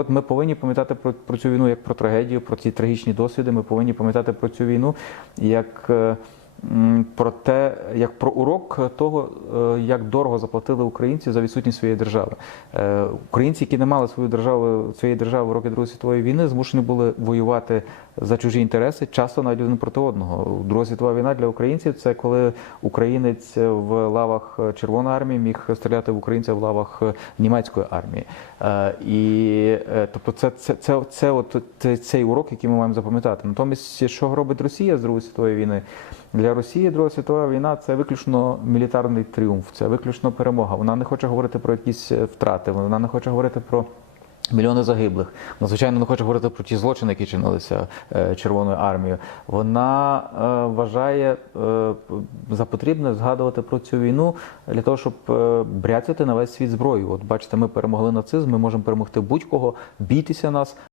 От ми повинні пам'ятати про, про цю війну як про трагедію, про ці трагічні досвіди. Ми повинні пам'ятати про цю війну як е, про те, як про урок того, е, як дорого заплатили українці за відсутність своєї держави. Е, Українці, які не мали свою державу своєї держави в роки Другої світової війни, змушені були воювати за чужі інтереси, часто навіть один проти одного. Друга світова війна для українців це коли українець в лавах Червоної армії міг стріляти в українця в лавах німецької армії. Е, І тобто, це, це, це, це от це- цей урок, який ми маємо запам'ятати. Натомість, що робить Росія з Другої світової війни? Для Росії Друга світова війна це виключно мілітарний тріумф, це виключно перемога. Вона не хоче говорити про якісь е, втрати, вона не хоче говорити про. Мільйони загиблих. Вона, звичайно, не хоче говорити про ті злочини, які чинилися е, Червоною армією. Вона е, вважає за потрібне згадувати про цю війну для того, щоб бряцати на весь світ зброю. От бачите, ми перемогли нацизм, ми можемо перемогти будь-кого, бійтеся нас.